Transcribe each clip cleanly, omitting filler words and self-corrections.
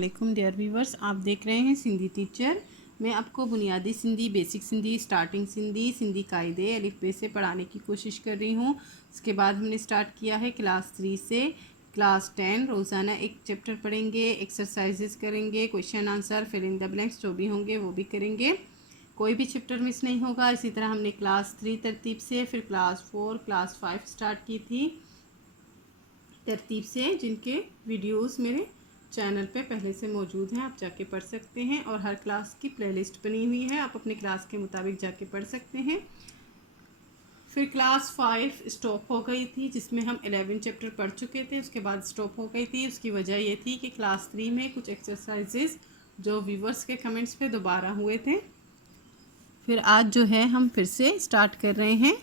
अस्सलामुअलैकुम dear viewers, आप देख रहे हैं सिंधी टीचर। मैं आपको बुनियादी सिंधी, बेसिक सिंधी, स्टार्टिंग सिंधी, सिंधी कायदे अलिफ बे से पढ़ाने की कोशिश कर रही हूँ। उसके बाद हमने स्टार्ट किया है क्लास 3 से क्लास 10। रोज़ाना एक चैप्टर पढ़ेंगे, एक्सरसाइजेस करेंगे, question answer, fill in the blanks जो भी होंगे वो भी करेंगे, कोई भी चैप्टर मिस नहीं होगा। इसी तरह हमने क्लास 3 तरतीब से, फिर क्लास 4, क्लास 5 स्टार्ट की थी तरतीब से, जिनके वीडियोस मेरे चैनल पे पहले से मौजूद हैं, आप जाके पढ़ सकते हैं। और हर क्लास की प्लेलिस्ट बनी हुई है, आप अपने क्लास के मुताबिक जाके पढ़ सकते हैं। फिर क्लास 5 स्टॉप हो गई थी, जिसमें हम 11 चैप्टर पढ़ चुके थे, उसके बाद स्टॉप हो गई थी। उसकी वजह ये थी कि क्लास 3 में कुछ एक्सरसाइजेज जो व्यूवर्स के कमेंट्स पे दोबारा हुए थे। फिर आज जो है हम फिर से स्टार्ट कर रहे हैं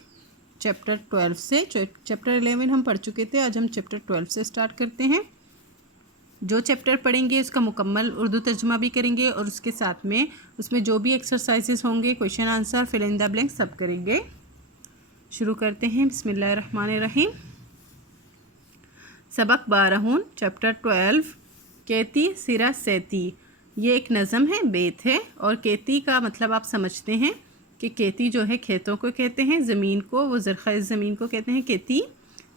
चैप्टर 12 से। चैप्टर 11 हम पढ़ चुके थे, आज हम चैप्टर 12 से स्टार्ट करते हैं। जो चैप्टर पढ़ेंगे उसका मुकम्मल उर्दू तर्जुमा भी करेंगे और उसके साथ में उसमें जो भी एक्सरसाइजेस होंगे, question answer, fill in the blank सब करेंगे। शुरू करते हैं। बिस्मिल्लाहिर्रहमानिर्रहीम। सबक 12 चैप्टर 12 केती सिरा सेती। ये एक नज़म है, बेत है। और केती का मतलब आप समझते हैं कि खेती जो है खेतों को कहते हैं, ज़मीन को, वो ज़रख़ेज़ ज़मीन को कहते हैं खेती।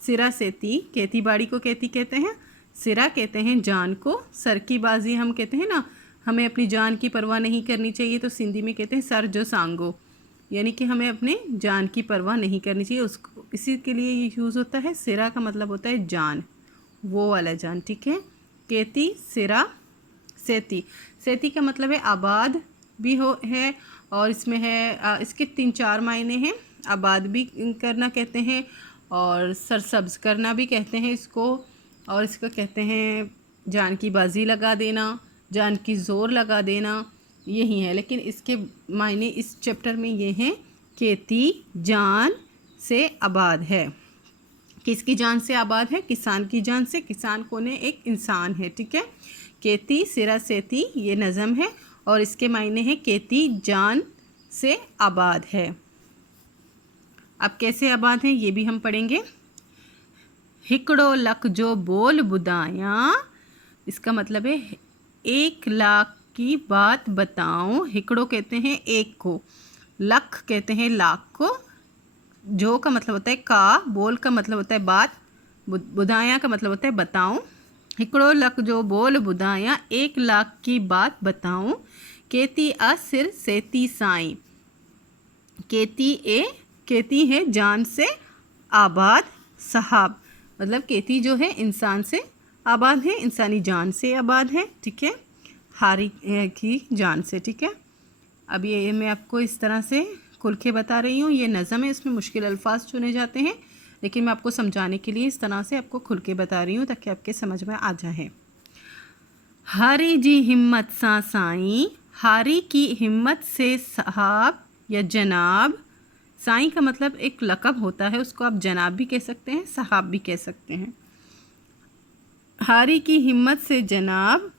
सिरा सेती, खेती बाड़ी को खेती कहते हैं। सिरा कहते हैं जान को। सर की बाजी हम कहते हैं ना, हमें अपनी जान की परवाह नहीं करनी चाहिए, तो सिंधी में कहते हैं सर जो सांगो, यानी कि हमें अपने जान की परवाह नहीं करनी चाहिए, उसको इसी के लिए ये यूज़ होता है। सिरा का मतलब होता है जान, वो वाला जान, ठीक है। केती सिरा सेती। सेती का मतलब है आबाद भी हो है, और इसमें है इसके 3-4 मायने हैं। आबाद भी करना कहते हैं, और सरसब्ज करना भी कहते हैं इसको, और इसको कहते हैं जान की बाजी लगा देना, जान की ज़ोर लगा देना, यही है। लेकिन इसके मायने इस चैप्टर में ये हैं, खेती जान से आबाद है। किसकी जान से आबाद है? किसान की जान से। किसान कौन है? एक इंसान है, ठीक है। केती सिरा सेती ये नज़म है, और इसके मायने हैं केती जान से आबाद है। अब कैसे आबाद है ये भी हम पढ़ेंगे। हिकड़ो लख जो बोल बुदाया, इसका मतलब है 1 लाख की बात बताऊं। हिकड़ो कहते हैं एक को, लख कहते हैं लाख को, जो का मतलब होता है का, बोल का मतलब होता है बात, बुदाया का मतलब होता है बताऊं। हिकड़ो लख जो बोल बुदाया, 1 लाख की बात बताऊं। केती आ सिर सेती साई। केती है जान से आबाद साहब, मतलब केती जो है इंसान से आबाद है, इंसानी जान से आबाद है, ठीक है, हारी की जान से, ठीक है। अब ये मैं आपको इस तरह से खुल के बता रही हूँ। ये नज़म है, इसमें मुश्किल अल्फाज चुने जाते हैं, लेकिन मैं आपको समझाने के लिए इस तरह से आपको खुल के बता रही हूँ ताकि आपके समझ में आ जाए। हारी जी हिम्मत सा साईं। हारी की हिम्मत से साहब या जनाब। साईं का मतलब एक लक़ब होता है, उसको आप जनाब भी कह सकते हैं, साहब भी कह सकते हैं। हारी की हिम्मत से जनाब,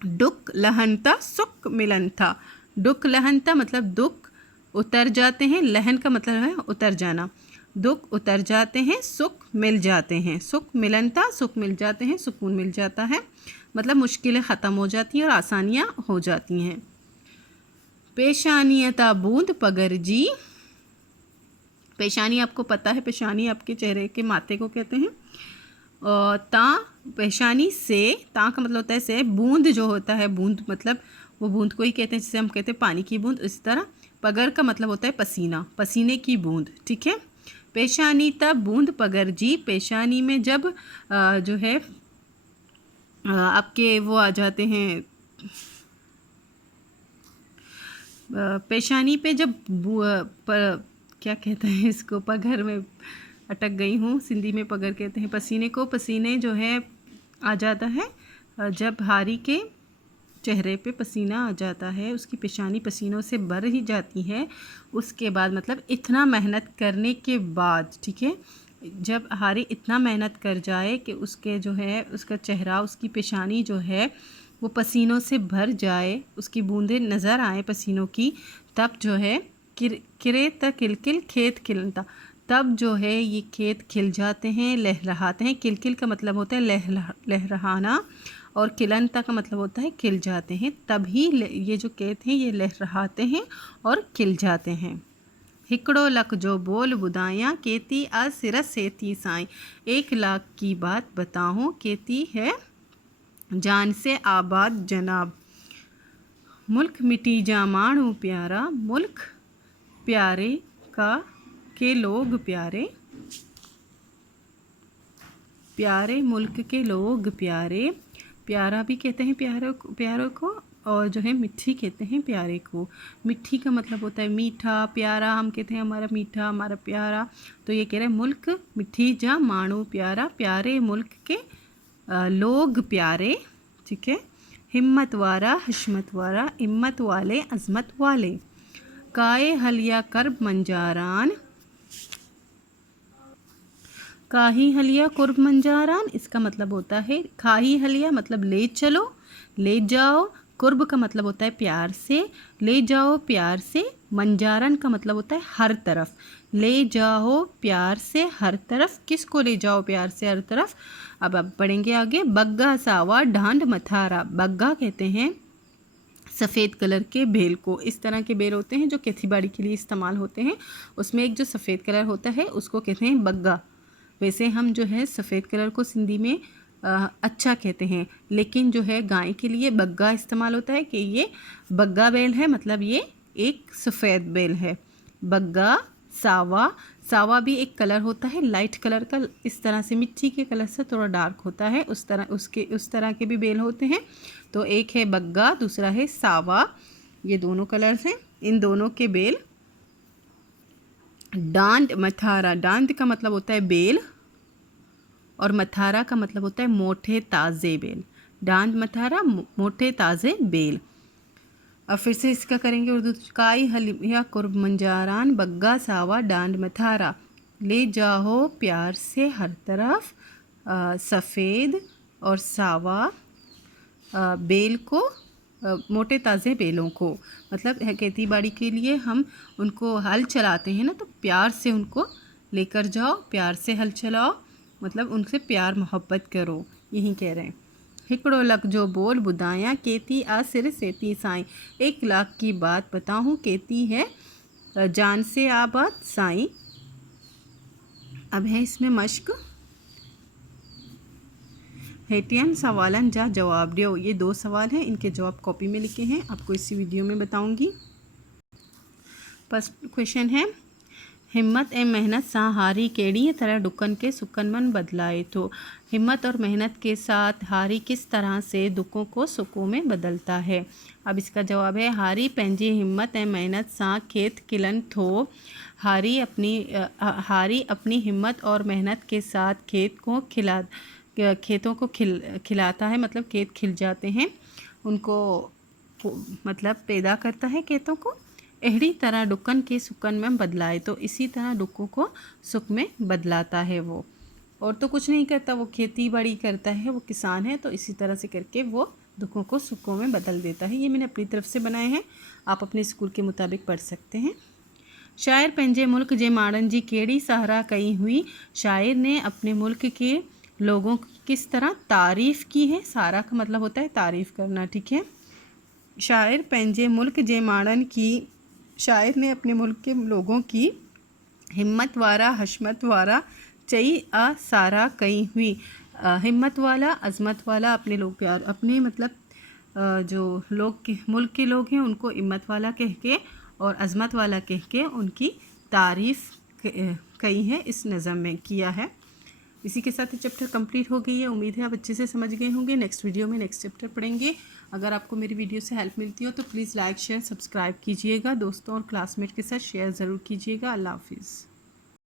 दुख लहनता सुख मिलनता। दुख लहनता मतलब दुख उतर जाते हैं, लहन का मतलब है उतर जाना, दुख उतर जाते हैं, सुख मिल जाते हैं। सुख मिलनता, सुख मिल जाते हैं, सुकून मिल जाता है, मतलब मुश्किलें ख़त्म हो जाती हैं और आसानियाँ हो जाती हैं। पेशानियता बूंद पगर जी। पेशानी आपको पता है, पेशानी आपके चेहरे के माथे को कहते हैं। और ता, पेशानी से, ता का मतलब होता है से, बूंद जो होता है, बूंद मतलब वो बूंद को ही कहते हैं जिसे हम कहते हैं पानी की बूंद। इसी तरह पगर का मतलब होता है पसीना, पसीने की बूंद, ठीक है। पेशानी तब बूंद पगर जी। पेशानी में जब जो है आपके वो आ जाते हैं, पेशानी पे जब क्या कहते हैं इसको, पगर में अटक गई हूँ, सिंधी में पगर कहते हैं पसीने को। पसीने जो है आ जाता है जब हारी के चेहरे पे पसीना आ जाता है, उसकी पेशानी पसीनों से भर ही जाती है। उसके बाद मतलब इतना मेहनत करने के बाद, ठीक है, जब हारी इतना मेहनत कर जाए कि उसके जो है उसका चेहरा, उसकी पेशानी जो है वो पसीनों से भर जाए, उसकी बूंदें नज़र आए पसीनों की, तब जो है किरे त किलकिल खेत खिलता, तब जो है ये खेत खिल जाते हैं, लहलहाते हैं। किलकिल का मतलब होता है लहराना, और खिलनता का मतलब होता है खिल जाते हैं, तभी ये जो केत हैं ये लहराते हैं और खिल जाते हैं। हिकड़ो लख जो बोल बुदाया केती आ सिरस सेती साई। 1 लाख की बात बताऊं केती है जान से आबाद जनाब। मुल्क मिटी जा माणू प्यारा, मुल्क प्यारे का के लोग प्यारे, प्यारे मुल्क के लोग प्यारे। प्यारा भी कहते हैं प्यारों को, और जो है मिट्टी कहते हैं प्यारे को। मिट्टी का मतलब होता है मीठा, प्यारा हम कहते हैं हमारा मीठा, हमारा प्यारा। तो ये कह रहे हैं मुल्क मिट्टी जा माणू प्यारा, प्यारे मुल्क के लोग प्यारे। ठीक है। हिम्मत वारा हशमत वारा, हिम्मत वाले अजमत वाले। काए हलिया कर्ब मंजारान, काही हलिया कुर्ब मंजारान, इसका मतलब होता है खाही हलिया मतलब ले चलो, ले जाओ। कुर्ब का मतलब होता है प्यार से, ले जाओ प्यार से। मंजारन का मतलब होता है हर तरफ, ले जाओ प्यार से हर तरफ। किसको ले जाओ प्यार से हर तरफ? अब पढ़ेंगे आगे। बग्गा सावा ढांड मथारा, बग्गा कहते हैं सफ़ेद कलर के बेल को। इस तरह के बेल होते हैं जो खेती बाड़ी के लिए इस्तेमाल होते हैं, उसमें एक जो सफ़ेद कलर होता है उसको कहते हैं बग्गा। वैसे हम जो है सफ़ेद कलर को सिंधी में अच्छा कहते हैं, लेकिन जो है गाय के लिए बग्गा इस्तेमाल होता है कि ये बग्गा बैल है, मतलब ये एक सफ़ेद बैल है। बग्गा सावा, सावा भी एक कलर होता है लाइट कलर का, इस तरह से मिट्टी के कलर से थोड़ा डार्क होता है, उस तरह के भी बैल होते हैं। तो एक है बग्गा, दूसरा है सावा, ये दोनों कलर्स हैं। इन दोनों के बैल। डांड मथारा, डांड का मतलब होता है बेल और मथारा का मतलब होता है मोटे ताज़े बेल। डांड मथारा मोटे ताज़े बेल। अब फिर से इसका करेंगे उर्दू। काई हलिया कुर्ब मंजारान, बग्गा सावा डांड मथारा। ले जाओ प्यार से हर तरफ सफ़ेद और सावा बेल को, मोटे ताज़े बेलों को। मतलब खेती बाड़ी के लिए हम उनको हल चलाते हैं ना, तो प्यार से उनको लेकर जाओ, प्यार से हल चलाओ, मतलब उनसे प्यार मोहब्बत करो, यही कह रहे हैं। हिकड़ो लख जो बोल बुदाया केती आ सिर सेती साई। 1 लाख की बात बताऊँ केती है जान से आबाद साई। अब है इसमें मश्क। हेटियन सवालन जा जवाब दियो। ये 2 सवाल हैं, इनके जवाब कॉपी में लिखे हैं, आपको इसी वीडियो में बताऊंगी। फर्स्ट क्वेश्चन है हिम्मत ए मेहनत सा हारी केड़ी तरह दुकन के सुकन मन बदलाए। तो हिम्मत और मेहनत के साथ हारी किस तरह से दुखों को सुखों में बदलता है। अब इसका जवाब है हारी पंहिंजी हिम्मत ए मेहनत सा खेत खिलन थो। हारी अपनी हिम्मत और मेहनत के साथ खेतों को खिलाता है, मतलब खेत खिल जाते हैं, उनको मतलब पैदा करता है खेतों को। एहड़ी तरह डुक्कन के सुकन में बदलाए, तो इसी तरह डुक्कों को सुख में बदलाता है वो, और तो कुछ नहीं करता, वो खेती बाड़ी करता है, वो किसान है, तो इसी तरह से करके वो दुखों को सुखों में बदल देता है। ये मैंने अपनी तरफ से बनाए हैं, आप अपने स्कूल के मुताबिक पढ़ सकते हैं। शायर पंजे मुल्क जे माड़न जी केड़ी सहारा कई हुई। शायर ने अपने मुल्क के लोगों की किस तरह तारीफ़ की है। सारा का मतलब होता है तारीफ़ करना, ठीक है। शायर पंजे मुल्क जे माड़न की, शायर ने अपने मुल्क के लोगों की हिम्मत वारा हशमत वारा चई आ सारा कई हुई। हिम्मत वाला अज़मत वाला अपने लोग प्यार, अपने मतलब जो लोग मुल्क के लोग हैं उनको हिम्मत वाला कह के और अज़मत वाला कह के उनकी तारीफ़ कई है, इस नज़म में किया है। इसी के साथ ये चैप्टर कंप्लीट हो गई है। उम्मीद है आप अच्छे से समझ गए होंगे। नेक्स्ट वीडियो में नेक्स्ट चैप्टर पढ़ेंगे। अगर आपको मेरी वीडियो से हेल्प मिलती हो तो प्लीज़ लाइक शेयर सब्सक्राइब कीजिएगा। दोस्तों और क्लासमेट के साथ शेयर ज़रूर कीजिएगा। अल्लाह हाफिज़।